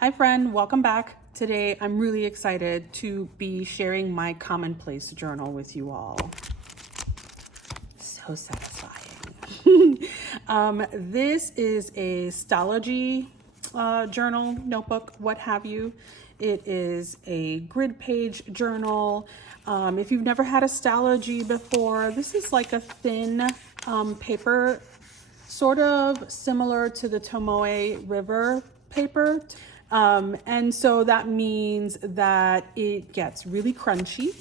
Hi friend, welcome back. Today I'm really excited to be sharing my Commonplace journal with you all. So satisfying. This is a stology journal, notebook, what have you. It is a grid page journal. If you've never had a stology before, this is like a thin paper, sort of similar to the Tomoe River paper. And so that means that it gets really crunchy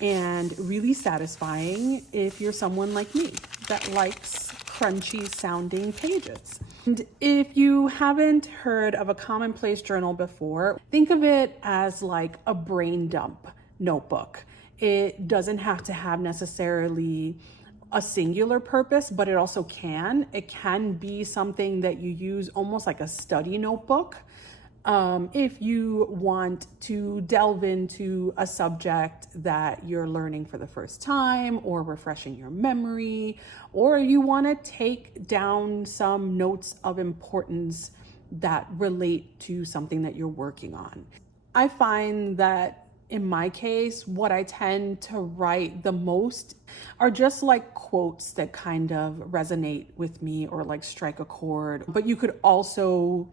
and really satisfying if you're someone like me that likes crunchy sounding pages. And if you haven't heard of a Commonplace journal before, think of it as like a brain dump notebook. It doesn't have to have necessarily a singular purpose, but it also can. It can be something that you use almost like a study notebook. If you want to delve into a subject that you're learning for the first time or refreshing your memory, or you want to take down some notes of importance that relate to something that you're working on. I find that in my case, what I tend to write the most are just like quotes that kind of resonate with me or like strike a chord. But you could also,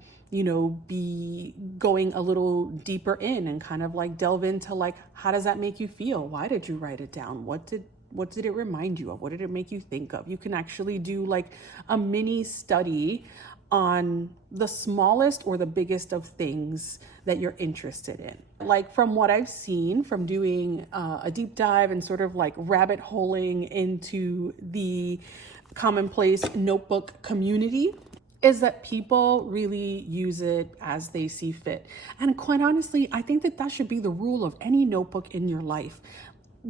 be going a little deeper in and kind of like delve into like, how does that make you feel? Why did you write it down? What did it remind you of? What did it make you think of? You can actually do like a mini study on the smallest or the biggest of things that you're interested in. Like from what I've seen from doing a deep dive and sort of like rabbit holing into the Commonplace notebook community, is that people really use it as they see fit. And quite honestly, I think that should be the rule of any notebook in your life.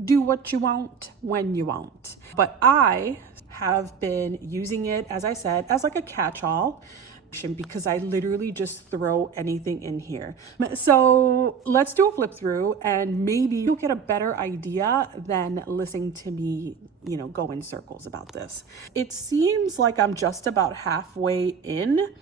Do what you want when you want. But I have been using it, as I said, as like a catch-all, because I literally just throw anything in here. So let's do a flip through and maybe you'll get a better idea than listening to me, go in circles about this. It seems like I'm just about halfway in.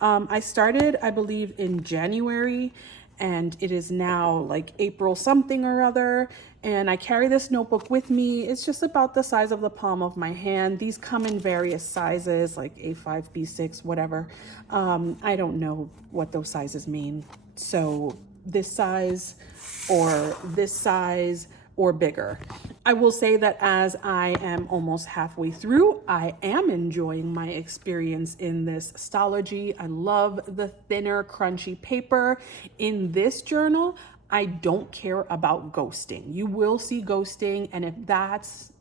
I started, I believe, in January, and it is now like April something or other. And I carry this notebook with me. It's just about the size of the palm of my hand. These come in various sizes, like A5, B6, whatever. I don't know what those sizes mean. So this size or bigger. I will say that as I am almost halfway through, I am enjoying my experience in this stology. I love the thinner, crunchy paper. In this journal, I don't care about ghosting. You will see ghosting, and if that's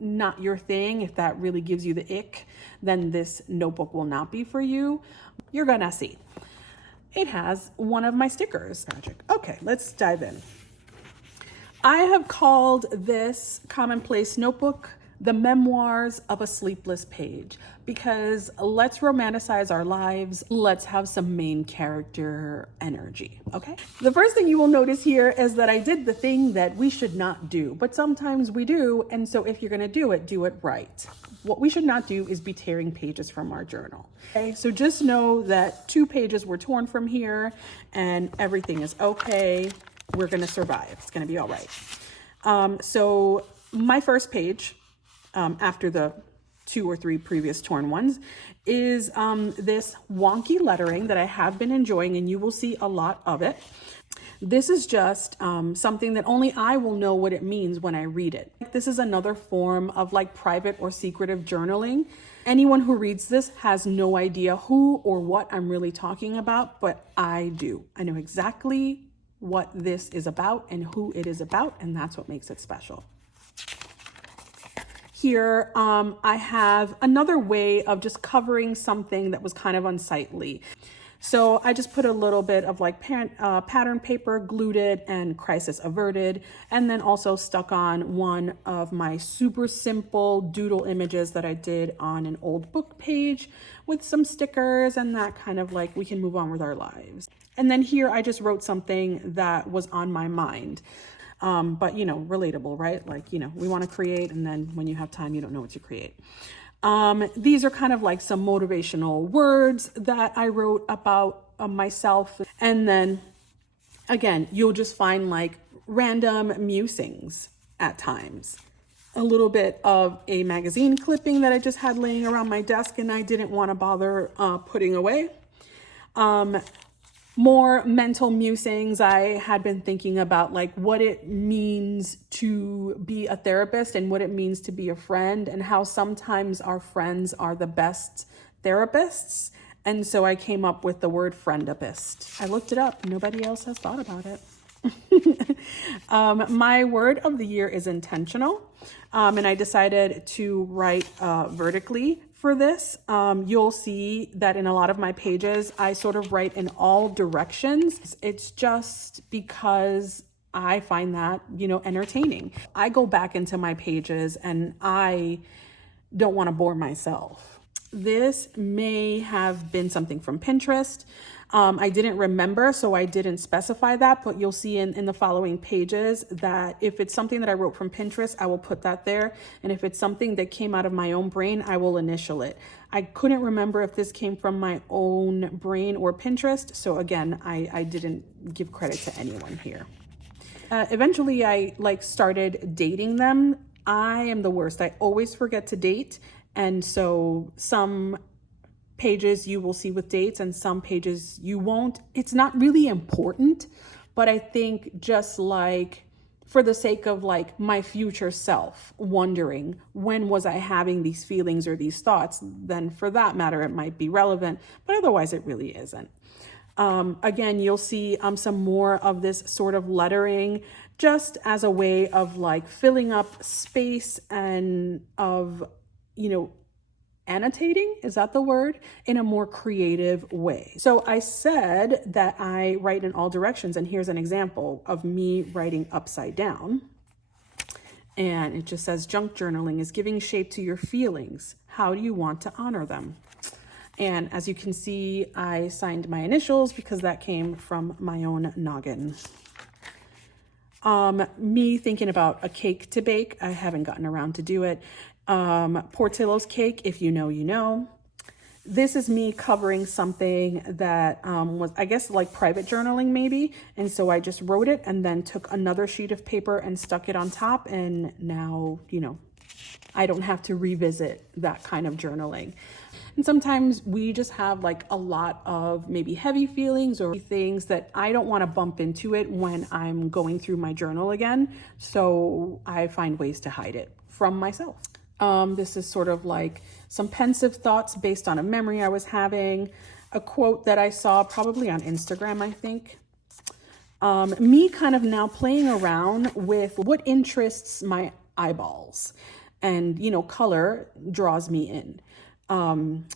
not your thing, if that really gives you the ick, then this notebook will not be for you. You're gonna see. It has one of my stickers. Magic. Okay, let's dive in. I have called this Commonplace notebook the Memoirs of a Sleepless Page, because let's romanticize our lives. Let's have some main character energy, okay? The first thing you will notice here is that I did the thing that we should not do, but sometimes we do, and so if you're gonna do it right. What we should not do is be tearing pages from our journal, okay? So just know that 2 pages were torn from here and everything is okay. We're gonna survive. It's gonna be all right. So my first page, after the 2 or 3 previous torn ones, is this wonky lettering that I have been enjoying, and you will see a lot of it. This is just something that only I will know what it means when I read it. This is another form of like private or secretive journaling. Anyone who reads this has no idea who or what I'm really talking about, but I do. I know exactly what this is about and who it is about, and that's what makes it special. Here, I have another way of just covering something that was kind of unsightly. So I just put a little bit of like pattern paper, glued it, and crisis averted, and then also stuck on one of my super simple doodle images that I did on an old book page with some stickers and that kind of like we can move on with our lives. And then here I just wrote something that was on my mind. But relatable, right? Like, we want to create, and then when you have time, you don't know what to create. These are kind of like some motivational words that I wrote about myself. And then again, you'll just find like random musings at times. A little bit of a magazine clipping that I just had laying around my desk and I didn't want to bother putting away. More mental musings. I had been thinking about like what it means to be a therapist and what it means to be a friend, and how sometimes our friends are the best therapists. And so I came up with the word friendapist. I looked it up. Nobody else has thought about it. My word of the year is intentional. And I decided to write vertically for this. You'll see that in a lot of my pages, I sort of write in all directions. It's just because I find that, entertaining. I go back into my pages and I don't want to bore myself. This may have been something from Pinterest. I didn't remember, so I didn't specify that, but you'll see in the following pages that if it's something that I wrote from Pinterest, I will put that there. And if it's something that came out of my own brain, I will initial it. I couldn't remember if this came from my own brain or Pinterest. So again, I didn't give credit to anyone here. Eventually I started dating them. I am the worst. I always forget to date. And so some pages you will see with dates and some pages you won't. It's not really important, but I think just like for the sake of like my future self wondering when was I having these feelings or these thoughts, then for that matter it might be relevant, but otherwise it really isn't. Again, you'll see some more of this sort of lettering just as a way of like filling up space and of, annotating, is that the word, in a more creative way. So I said that I write in all directions, and here's an example of me writing upside down. And it just says, junk journaling is giving shape to your feelings. How do you want to honor them? And as you can see, I signed my initials because that came from my own noggin. Me thinking about a cake to bake. I haven't gotten around to do it. Portillo's cake, if you know, you know. This is me covering something that was, I guess, like private journaling maybe. And so I just wrote it and then took another sheet of paper and stuck it on top. And now, I don't have to revisit that kind of journaling. And sometimes we just have like a lot of maybe heavy feelings or things that I don't want to bump into it when I'm going through my journal again. So I find ways to hide it from myself. This is sort of like some pensive thoughts based on a memory I was having, a quote that I saw probably on Instagram, I think. Me kind of now playing around with what interests my eyeballs, and, color draws me in.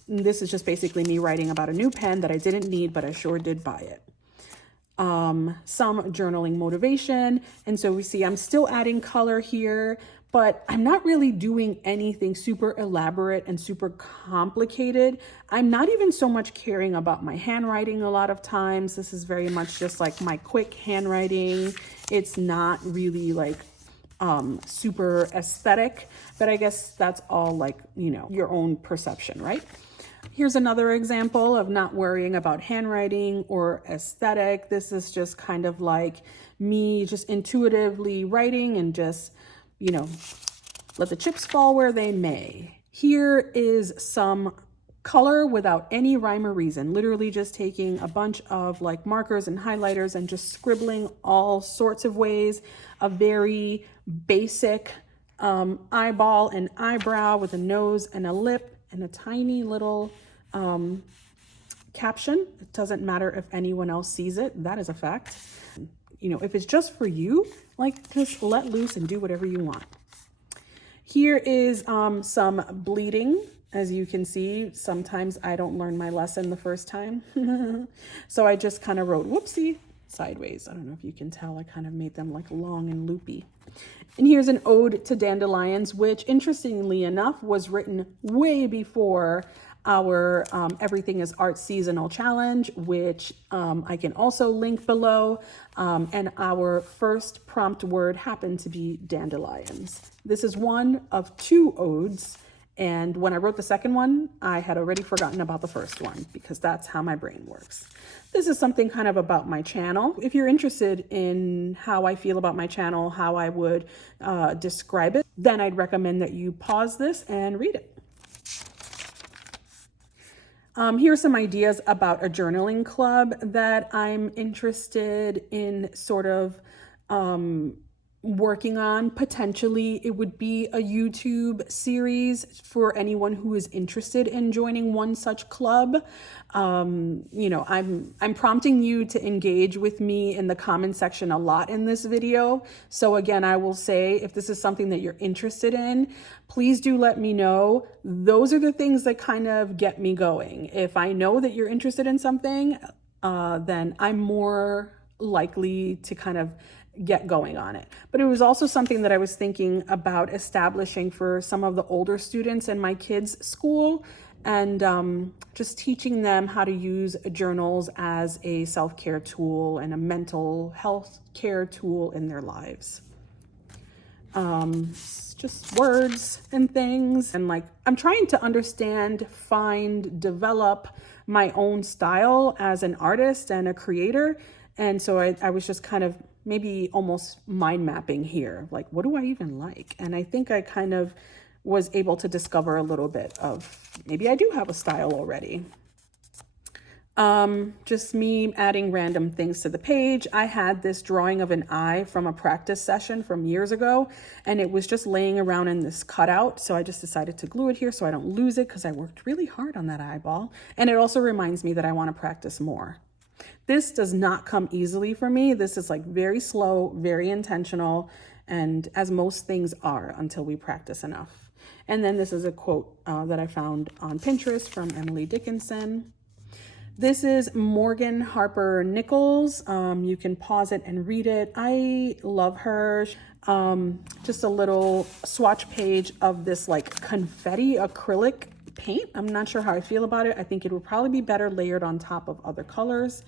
This is just basically me writing about a new pen that I didn't need, but I sure did buy it. Some journaling motivation. And so we see I'm still adding color here, but I'm not really doing anything super elaborate and super complicated. I'm not even so much caring about my handwriting a lot of times. This is very much just like my quick handwriting. It's not really like super aesthetic, but I guess that's all like, your own perception, right? Here's another example of not worrying about handwriting or aesthetic. This is just kind of like me just intuitively writing and just, let the chips fall where they may. Here is some color without any rhyme or reason, literally just taking a bunch of like markers and highlighters and just scribbling all sorts of ways, a very basic eyeball and eyebrow with a nose and a lip and a tiny little caption. It doesn't matter if anyone else sees it. That is a fact. If it's just for you, just let loose and do whatever you want. Here is some bleeding. As you can see, sometimes I don't learn my lesson the first time. So I just kind of wrote whoopsie sideways. I don't know if you can tell, I kind of made them like long and loopy. And here's an ode to dandelions, which interestingly enough was written way before our Everything is Art seasonal challenge, which I can also link below. And our first prompt word happened to be dandelions. This is one of 2 odes, And when I wrote the second one, I had already forgotten about the first one because that's how my brain works. This is something kind of about my channel. If you're interested in how I feel about my channel, how I would describe it, then I'd recommend that you pause this and read it. Here are some ideas about a journaling club that I'm interested in sort of working on. Potentially it would be a YouTube series for anyone who is interested in joining one such club. You know, I'm prompting you to engage with me in the comment section a lot in this video. So again, I will say, if this is something that you're interested in, please do let me know. Those are the things that kind of get me going. If I know that you're interested in something, then I'm more likely to kind of get going on it. But it was also something that I was thinking about establishing for some of the older students in my kids' school, and just teaching them how to use journals as a self-care tool and a mental health care tool in their lives. Just words and things, and like I'm trying to understand, find, develop my own style as an artist and a creator. And so I was just kind of maybe almost mind mapping here, like, what do I even like? And I think I kind of was able to discover a little bit of maybe I do have a style already. Just me adding random things to the page. I had this drawing of an eye from a practice session from years ago, and it was just laying around in this cutout. So I just decided to glue it here so I don't lose it, because I worked really hard on that eyeball. And it also reminds me that I want to practice more. This does not come easily for me. This is like very slow, very intentional, and as most things are until we practice enough. And then this is a quote that I found on Pinterest from Emily Dickinson. This is Morgan Harper Nichols. You can pause it and read it. I love her. Just a little swatch page of this like confetti acrylic paint. I'm not sure how I feel about it. I think it would probably be better layered on top of other colors.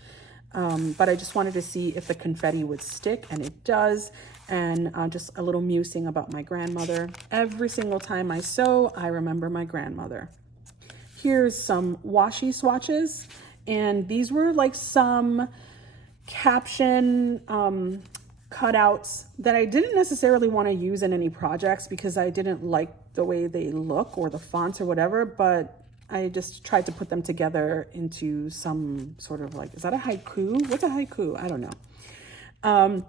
But I just wanted to see if the confetti would stick, and it does. And just a little musing about my grandmother. Every single time I sew, I remember my grandmother. Here's some washi swatches. And these were like some caption cutouts that I didn't necessarily want to use in any projects because I didn't like the way they look or the fonts or whatever, but I just tried to put them together into some sort of like, is that a haiku? What's a haiku? I don't know.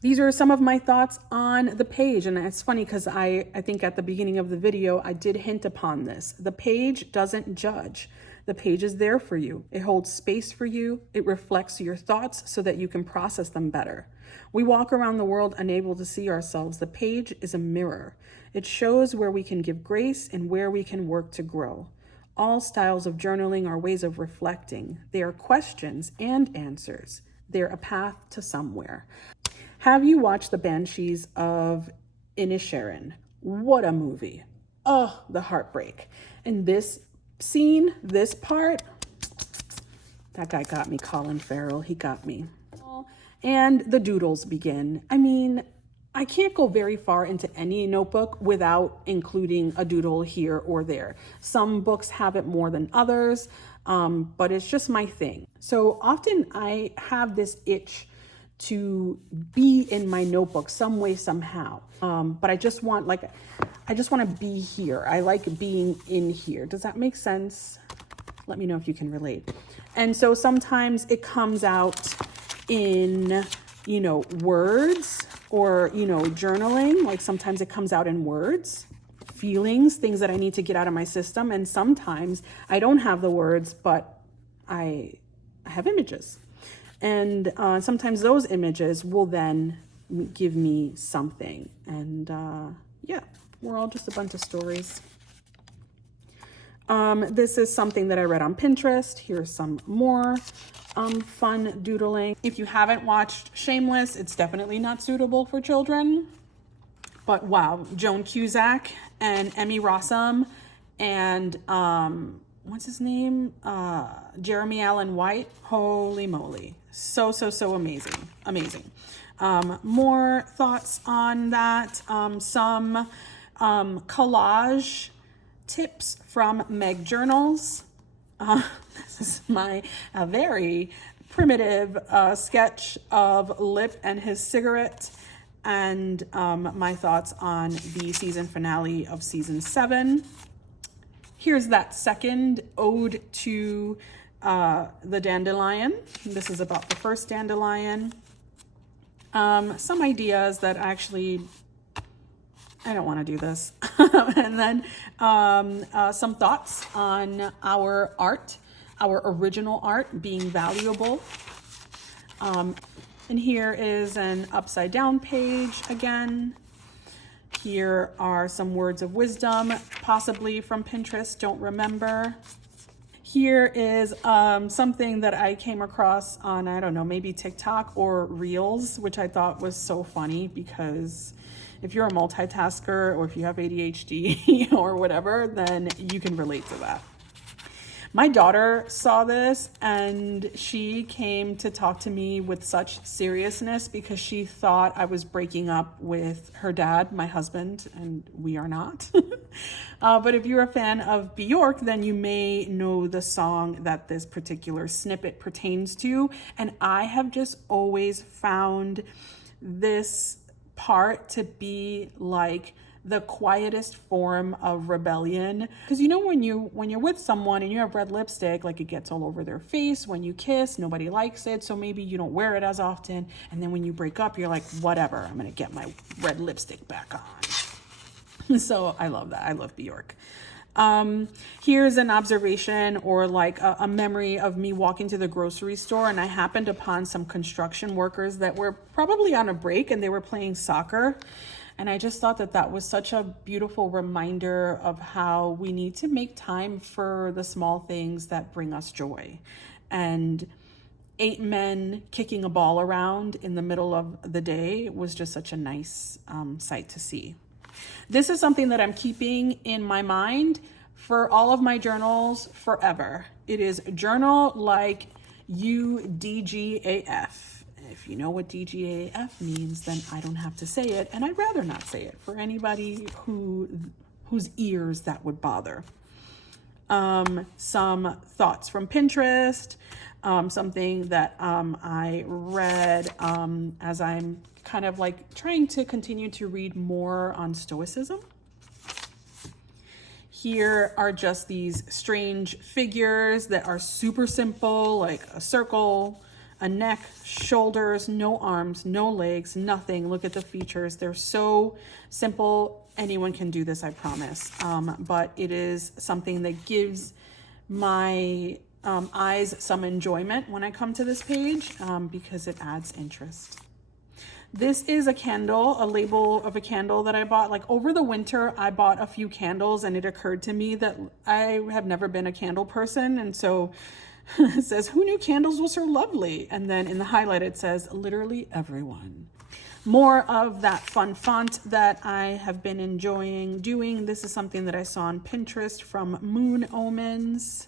These are some of my thoughts on the page. And it's funny because I think at the beginning of the video, I did hint upon this. The page doesn't judge. The page is there for you. It holds space for you. It reflects your thoughts so that you can process them better. We walk around the world unable to see ourselves. The page is a mirror. It shows where we can give grace and where we can work to grow. All styles of journaling are ways of reflecting. They are questions and answers. They're a path to somewhere. Have you watched The Banshees of Inisherin? What a movie. Oh, the heartbreak. And this scene, this part, that guy got me, Colin Farrell, he got me. And the doodles begin. I mean, I can't go very far into any notebook without including a doodle here or there. Some books have it more than others, but it's just my thing. So often I have this itch to be in my notebook some way, somehow. But I just want to be here. I like being in here. Does that make sense? Let me know if you can relate. And so sometimes it comes out in, words or, journaling. Like sometimes it comes out in words, feelings, things that I need to get out of my system. And sometimes I don't have the words, but I have images. And sometimes those images will then give me something. And yeah, we're all just a bunch of stories. This is something that I read on Pinterest. Here's some more fun doodling. If you haven't watched Shameless, it's definitely not suitable for children. But wow, Joan Cusack and Emmy Rossum and what's his name? Jeremy Allen White. Holy moly. So amazing. Amazing. More thoughts on that. Some collage Tips from Meg Journals. This is my very primitive sketch of Lip and his cigarette, and my thoughts on the season finale of season 7. Here's that second ode to the dandelion. This is about the first dandelion. Some ideas that actually, I don't want to do this. And then some thoughts on our art, our original art being valuable. And here is an upside down page again. Here are some words of wisdom, possibly from Pinterest, don't remember. Here is something that I came across on, I don't know, maybe TikTok or Reels, which I thought was so funny because if you're a multitasker or if you have ADHD or whatever, then you can relate to that. My daughter saw this and she came to talk to me with such seriousness because she thought I was breaking up with her dad, my husband, and we are not. But if you're a fan of Bjork, then you may know the song that this particular snippet pertains to. And I have just always found this part to be like the quietest form of rebellion, because you know when you're with someone and you have red lipstick, like it gets all over their face. When you kiss, nobody likes it, so maybe you don't wear it as often, and then when you break up, you're like, whatever, I'm gonna get my red lipstick back on. So I love that. I love Bjork. Here's an observation or like a memory of me walking to the grocery store, and I happened upon some construction workers that were probably on a break and they were playing soccer. And I just thought that that was such a beautiful reminder of how we need to make time for the small things that bring us joy. And 8 men kicking a ball around in the middle of the day was just such a nice sight to see. This is something that I'm keeping in my mind for all of my journals forever. It is journal like UDGAF. If you know what DGAF means, then I don't have to say it, and I'd rather not say it for anybody whose ears that would bother. Some thoughts from Pinterest, something that I read as I'm kind of like trying to continue to read more on Stoicism. Here are just these strange figures that are super simple, like a circle, a neck, shoulders, no arms, no legs, nothing. Look at the features. They're so simple. Anyone can do this, I promise. But it is something that gives my eyes some enjoyment when I come to this page because it adds interest. This is a candle, a label of a candle that I bought. Like over the winter, I bought a few candles and it occurred to me that I have never been a candle person. And so it says, who knew candles were so lovely? And then in the highlight, it says, literally everyone. More of that fun font that I have been enjoying doing. This is something that I saw on Pinterest from Moon Omens.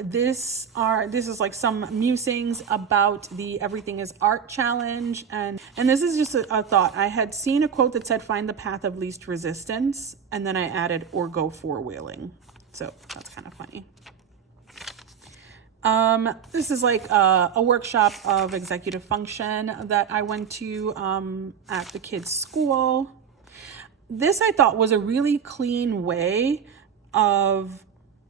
This is like some musings about the Everything is Art challenge. And this is just a thought. I had seen a quote that said, find the path of least resistance. And then I added, or go four-wheeling. So that's kind of funny. This is like a workshop of executive function that I went to at the kids' school. This I thought was a really clean way of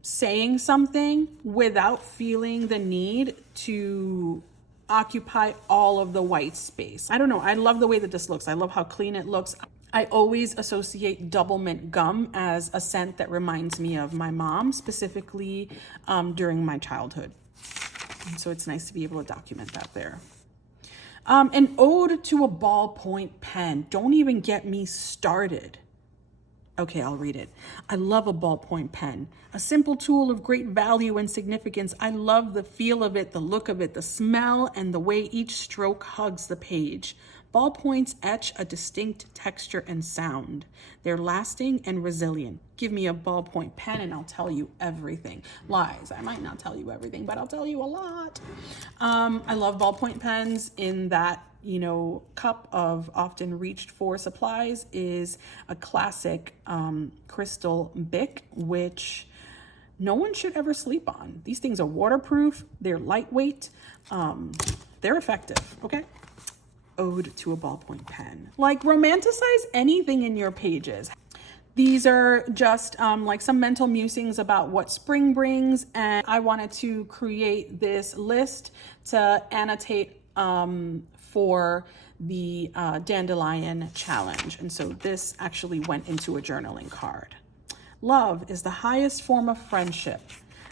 saying something without feeling the need to occupy all of the white space. I don't know. I love the way that this looks. I love how clean it looks. I always associate double mint gum as a scent that reminds me of my mom, specifically during my childhood. And so it's nice to be able to document that there. An ode to a ballpoint pen. Don't even get me started. Okay, I'll read it. I love a ballpoint pen, a simple tool of great value and significance. I love the feel of it, the look of it, the smell, and the way each stroke hugs the page. Ballpoints etch a distinct texture and sound. They're lasting and resilient. Give me a ballpoint pen and I'll tell you everything. Lies, I might not tell you everything, but I'll tell you a lot. I love ballpoint pens in that cup of often reached for supplies is a classic crystal Bic, which no one should ever sleep on. These things are waterproof, they're lightweight, they're effective, okay? Ode to a ballpoint pen. Like, romanticize anything in your pages. These are just like some mental musings about what spring brings, and I wanted to create this list to annotate for the Dandelion Challenge. And so this actually went into a journaling card. Love is the highest form of friendship.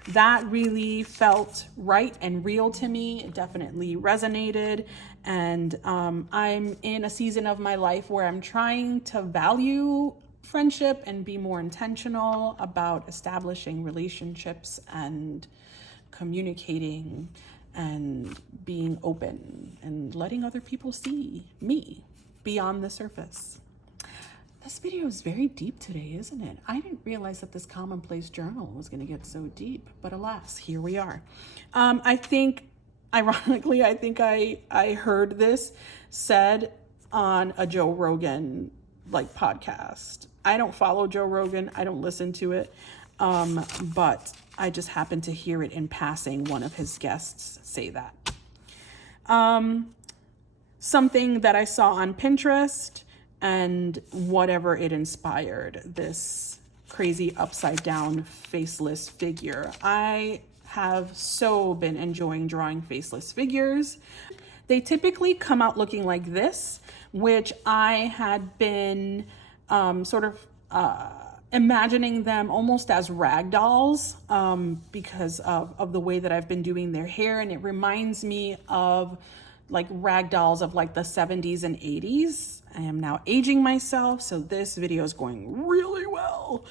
That really felt right and real to me. It definitely resonated. And I'm in a season of my life where I'm trying to value friendship and be more intentional about establishing relationships and communicating and being open and letting other people see me beyond the surface. This video is very deep today, isn't it? I didn't realize that this Commonplace journal was going to get so deep, but alas, here we are. Ironically, I think I heard this said on a Joe Rogan podcast. I don't follow Joe Rogan. I don't listen to it. But I just happened to hear it in passing, one of his guests say that. Something that I saw on Pinterest, and whatever it inspired, this crazy upside down faceless figure. I have so been enjoying drawing faceless figures. They typically come out looking like this, which I had been imagining them almost as rag dolls because of the way that I've been doing their hair. And it reminds me of like rag dolls of like the 70s and 80s. I am now aging myself, so this video is going really well.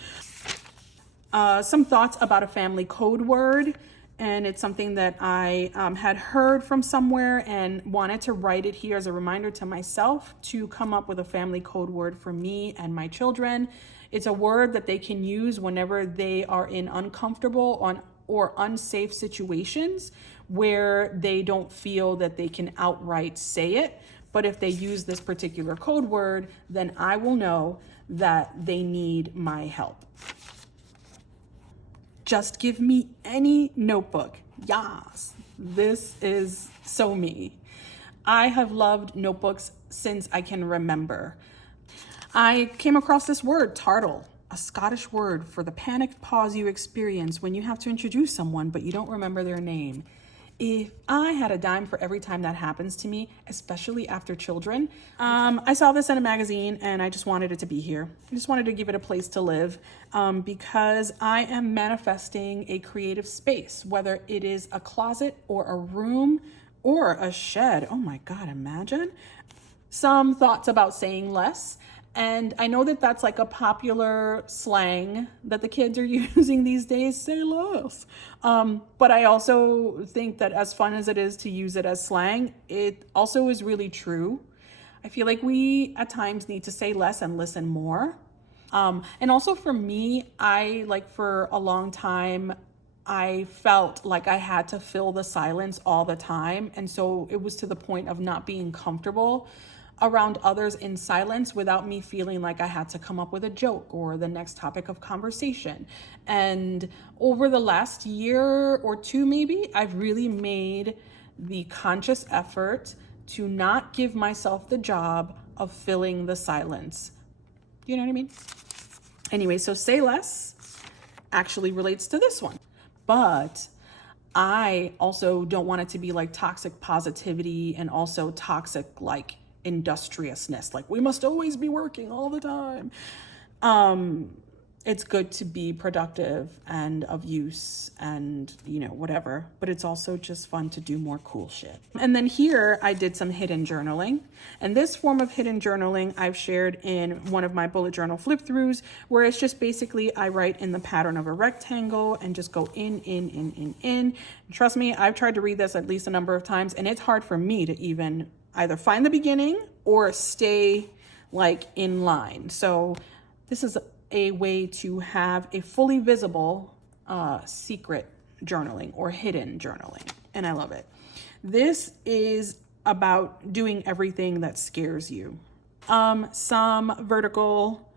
Some thoughts about a family code word, and it's something that I had heard from somewhere and wanted to write it here as a reminder to myself to come up with a family code word for me and my children. It's a word that they can use whenever they are in uncomfortable or unsafe situations where they don't feel that they can outright say it. But if they use this particular code word, then I will know that they need my help. Just give me any notebook. Yes, this is so me. I have loved notebooks since I can remember. I came across this word, tartle, a Scottish word for the panicked pause you experience when you have to introduce someone but you don't remember their name. If I had a dime for every time that happens to me, especially after children, I saw this in a magazine and I just wanted it to be here. I just wanted to give it a place to live because I am manifesting a creative space, whether it is a closet or a room or a shed. Oh my God, imagine. Some thoughts about saying less. And I know that that's like a popular slang that the kids are using these days, say less. But I also think that as fun as it is to use it as slang, it also is really true. I feel like we at times need to say less and listen more. And also for me, for a long time, I felt like I had to fill the silence all the time. And so it was to the point of not being comfortable around others in silence without me feeling like I had to come up with a joke or the next topic of conversation. And over the last year or two, maybe, I've really made the conscious effort to not give myself the job of filling the silence. You know what I mean? Anyway, so say less actually relates to this one. But I also don't want it to be like toxic positivity and also toxic like industriousness, like we must always be working all the time. It's good to be productive and of use and whatever, but it's also just fun to do more cool shit. And then here I did some hidden journaling, and this form of hidden journaling I've shared in one of my bullet journal flip throughs, where it's just basically I write in the pattern of a rectangle and just go in. Trust me, I've tried to read this at least a number of times, and it's hard for me to even either find the beginning or stay like in line. So this is a way to have a fully visible secret journaling or hidden journaling, and I love it. This is about doing everything that scares you. Some vertical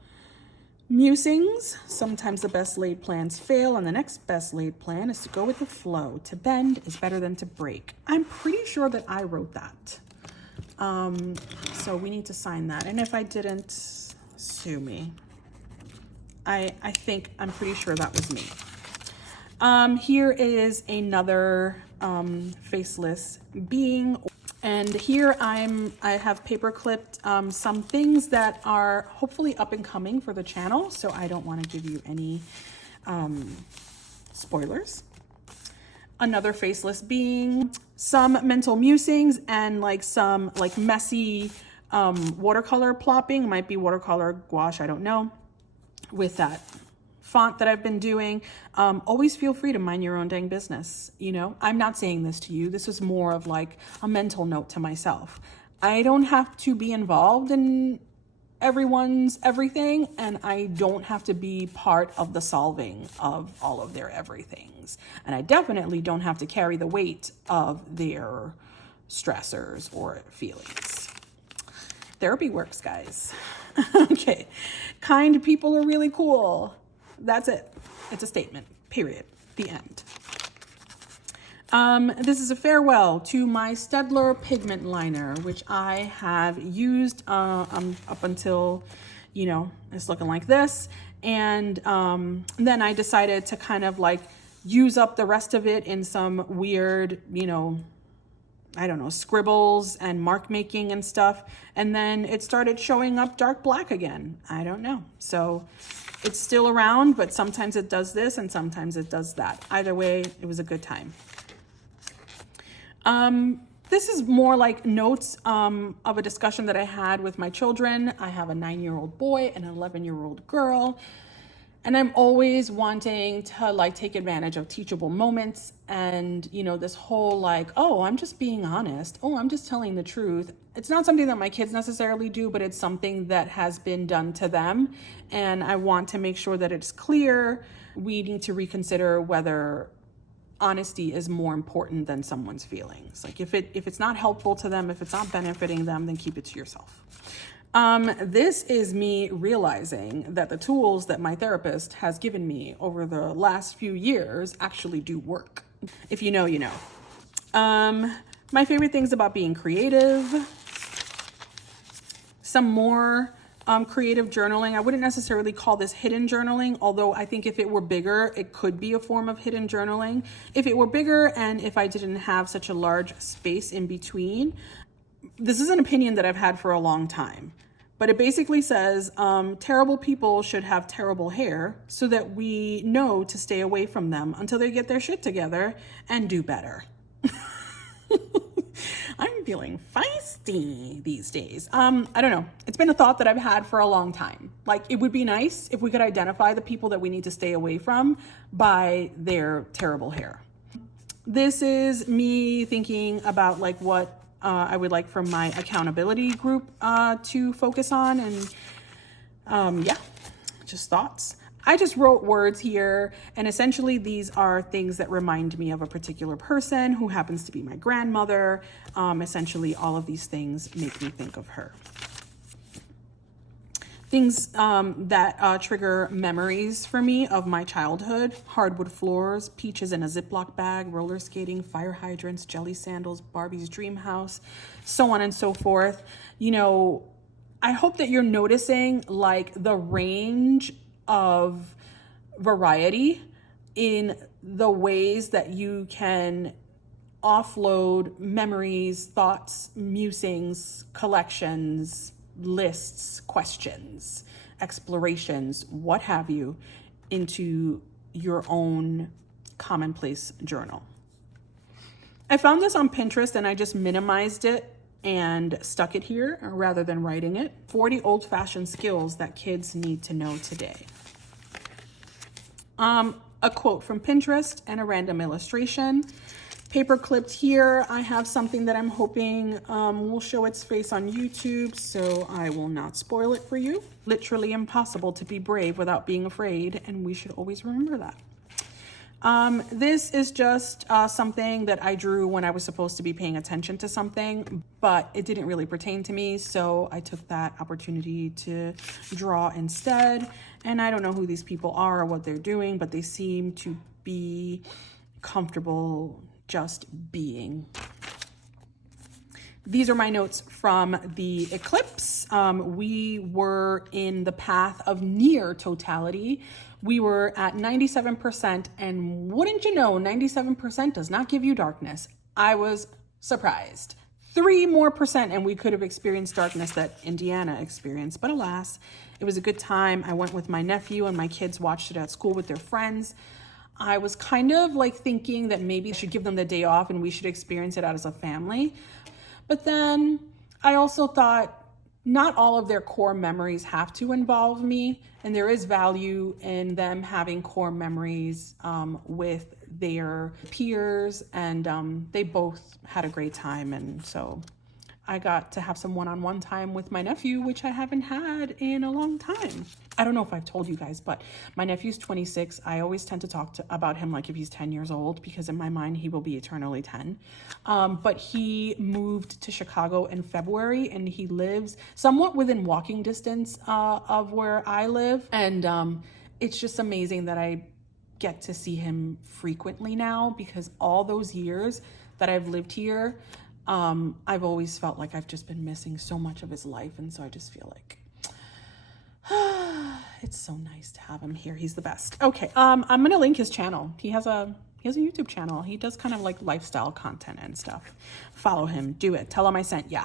musings. Sometimes the best laid plans fail, and the next best laid plan is to go with the flow. To bend is better than to break. I'm pretty sure that I wrote that. So we need to sign that. And if I didn't, sue me. I'm pretty sure that was me. Here is another faceless being. And here I have paper clipped some things that are hopefully up and coming for the channel. So I don't want to give you any spoilers. Another faceless being, some mental musings, and like some like messy watercolor plopping. It might be watercolor gouache, I don't know, with that font that I've been doing. Always feel free to mind your own dang business. You know, I'm not saying this to you. This is more of like a mental note to myself. I don't have to be involved in everyone's everything, and I don't have to be part of the solving of all of their everythings. And I definitely don't have to carry the weight of their stressors or feelings. Therapy works, guys. Okay. Kind people are really cool. That's it. It's a statement, period. The end. This is a farewell to my Stedler pigment liner, which I have used up until, you know, it's looking like this. And then I decided to kind of like use up the rest of it in some weird, you know, I don't know, scribbles and mark making and stuff. And then it started showing up dark black again. I don't know. So it's still around, but sometimes it does this and sometimes it does that. Either way, it was a good time. This is more like notes of a discussion that I had with my children. I have a 9-year-old boy and an 11-year-old girl. And I'm always wanting to like take advantage of teachable moments, and, you know, this whole like, oh, I'm just being honest. Oh, I'm just telling the truth. It's not something that my kids necessarily do, but it's something that has been done to them. And I want to make sure that it's clear. We need to reconsider whether honesty is more important than someone's feelings. Like if it's not helpful to them, if it's not benefiting them, then keep it to yourself. This is me realizing that the tools that my therapist has given me over the last few years actually do work. If you know, you know. My favorite things about being creative. Some more creative journaling. I wouldn't necessarily call this hidden journaling, although I think if it were bigger, it could be a form of hidden journaling. If it were bigger and if I didn't have such a large space in between, this is an opinion that I've had for a long time. But it basically says terrible people should have terrible hair so that we know to stay away from them until they get their shit together and do better. I'm feeling feisty these days. I don't know. It's been a thought that I've had for a long time. Like, it would be nice if we could identify the people that we need to stay away from by their terrible hair. This is me thinking about like what I would like from my accountability group to focus on, and yeah, just thoughts. I just wrote words here, and essentially these are things that remind me of a particular person who happens to be my grandmother. Essentially all of these things make me think of her. Things that trigger memories for me of my childhood: hardwood floors, peaches in a Ziploc bag, roller skating, fire hydrants, jelly sandals, Barbie's dream house, so on and so forth. You know, I hope that you're noticing like the range of variety in the ways that you can offload memories, thoughts, musings, collections, lists, questions, explorations, what have you, into your own Commonplace journal. I found this on Pinterest and I just minimized it and stuck it here rather than writing it. 40 old-fashioned skills that kids need to know today. A quote from Pinterest and a random illustration. Paper clipped here, I have something that I'm hoping will show its face on YouTube, so I will not spoil it for you. Literally impossible to be brave without being afraid, and we should always remember that. This is just something that I drew when I was supposed to be paying attention to something, but it didn't really pertain to me, so I took that opportunity to draw instead. And I don't know who these people are or what they're doing, but they seem to be comfortable just being. These are my notes from the eclipse. We were in the path of near totality. We were at 97%, and wouldn't you know, 97% does not give you darkness. I was surprised. 3% more, and we could have experienced darkness that Indiana experienced, but alas, it was a good time. I went with my nephew and my kids watched it at school with their friends. I was kind of like thinking that maybe I should give them the day off and we should experience it out as a family. But then I also thought not all of their core memories have to involve me, and there is value in them having core memories with their peers, and they both had a great time. And so I got to have some one-on-one time with my nephew, which I haven't had in a long time. I don't know if I've told you guys, but my nephew's 26. I always tend to talk about him like if he's 10 years old, because in my mind, he will be eternally 10. But he moved to Chicago in February, and he lives somewhat within walking distance of where I live. And it's just amazing that I get to see him frequently now, because all those years that I've lived here, I've always felt like I've just been missing so much of his life. And so I just feel like it's so nice to have him here. He's the best. Okay. I'm going to link his channel. He has a YouTube channel. He does kind of like lifestyle content and stuff. Follow him, do it. Tell him I sent ya.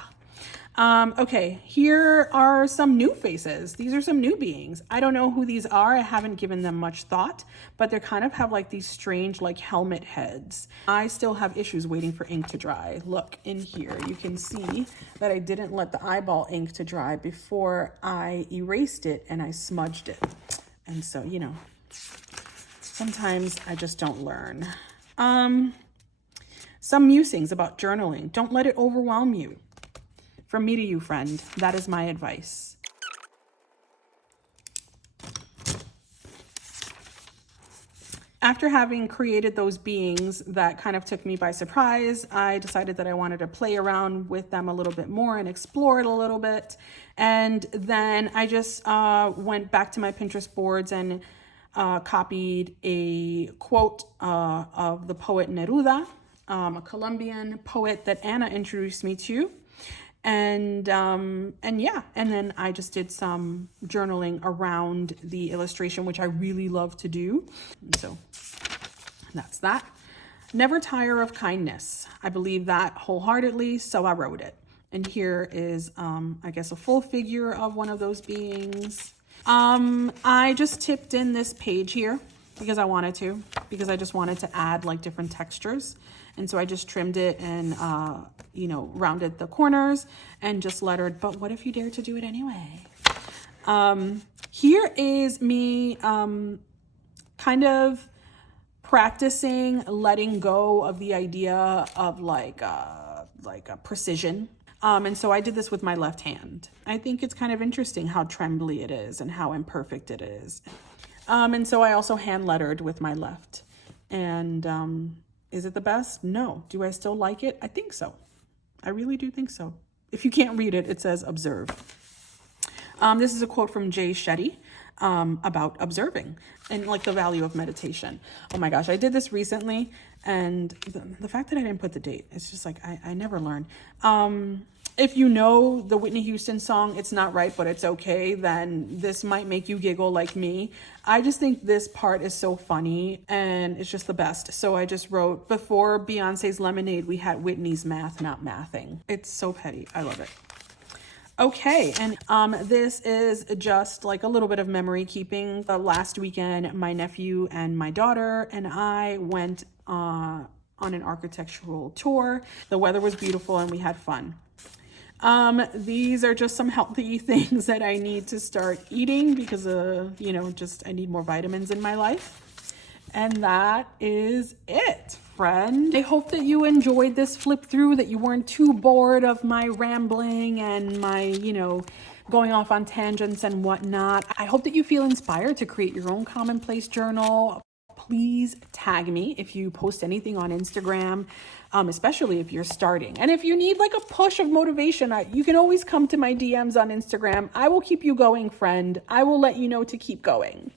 Okay, here are some new faces. These are some new beings. I don't know who these are. I haven't given them much thought, but they kind of have like these strange like helmet heads. I still have issues waiting for ink to dry. Look in here, you can see that I didn't let the eyeball ink to dry before I erased it and I smudged it. And so, you know, sometimes I just don't learn. Some musings about journaling. Don't let it overwhelm you. From me to you, friend, that is my advice. After having created those beings that kind of took me by surprise, I decided that I wanted to play around with them a little bit more and explore it a little bit. And then I just went back to my Pinterest boards and copied a quote of the poet Neruda, a Colombian poet that Anna introduced me to. And yeah, and then I just did some journaling around the illustration, which I really love to do. And so that's that. Never tire of kindness. I believe that wholeheartedly, so I wrote it. And here is, I guess, a full figure of one of those beings. I just tipped in this page here because I wanted to, because I just wanted to add like different textures. And so I just trimmed it and, you know, rounded the corners and just lettered, but what if you dare to do it anyway? Here is me kind of practicing letting go of the idea of like a precision. And so I did this with my left hand. I think it's kind of interesting how trembly it is and how imperfect it is. And so I also hand lettered with my left. And is it the best? No. Do I still like it? I think so. I really do think so. If you can't read it, it says observe. This is a quote from Jay Shetty about observing and like the value of meditation. Oh my gosh, I did this recently, and the fact that I didn't put the date, it's just like I never learn. If you know the Whitney Houston song, It's Not Right, But It's Okay, then this might make you giggle like me. I just think this part is so funny and it's just the best. So I just wrote, before Beyonce's Lemonade, we had Whitney's Math, Not Mathing. It's so petty. I love it. Okay, and this is just like a little bit of memory keeping. Last weekend, my nephew and my daughter and I went on an architectural tour. The weather was beautiful and we had fun. These are just some healthy things that I need to start eating because, you know, just I need more vitamins in my life. And that is it, friend. I hope that you enjoyed this flip through, that you weren't too bored of my rambling and my, you know, going off on tangents and whatnot. I hope that you feel inspired to create your own commonplace journal, please tag me if you post anything on Instagram, especially if you're starting. And if you need like a push of motivation, you can always come to my DMs on Instagram. I will keep you going, friend. I will let you know to keep going.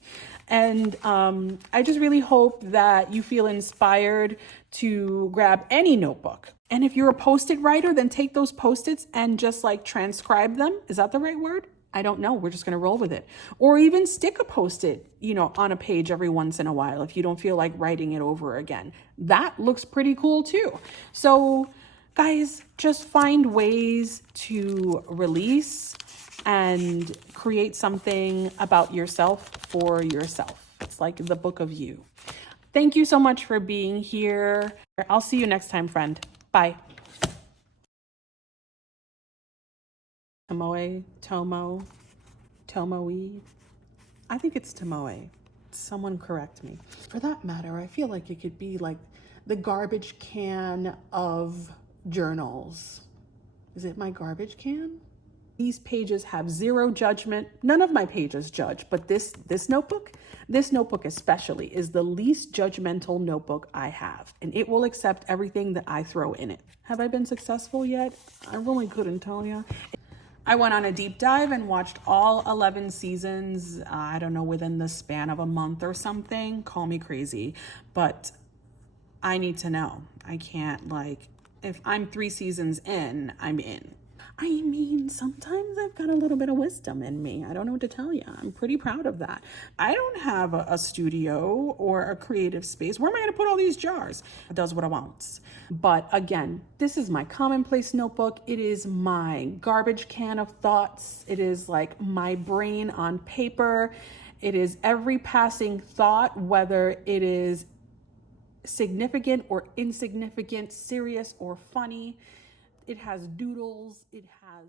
And I just really hope that you feel inspired to grab any notebook. And if you're a Post-it writer, then take those Post-its and just like transcribe them. Is that the right word? I don't know. We're just going to roll with it. Or even stick a Post-it, on a page every once in a while if you don't feel like writing it over again. That looks pretty cool too. So guys, just find ways to release and create something about yourself for yourself. It's like the book of you. Thank you so much for being here. I'll see you next time, friend. Bye. Tomoe, Tomoe. I think it's Tomoe. Someone correct me. For that matter, I feel like it could be like the garbage can of journals. Is it my garbage can? These pages have zero judgment. None of my pages judge, but this notebook especially is the least judgmental notebook I have, and it will accept everything that I throw in it. Have I been successful yet? I really couldn't tell you. I went on a deep dive and watched all 11 seasons, I don't know, within the span of a month or something. Call me crazy, but I need to know. I can't, if I'm 3 seasons in, I'm in. I mean, sometimes I've got a little bit of wisdom in me. I don't know what to tell you. I'm pretty proud of that. I don't have a studio or a creative space. Where am I going to put all these jars? It does what it wants. But again, this is my Commonplace notebook. It is my garbage can of thoughts. It is like my brain on paper. It is every passing thought, whether it is significant or insignificant, serious or funny. It has doodles. It has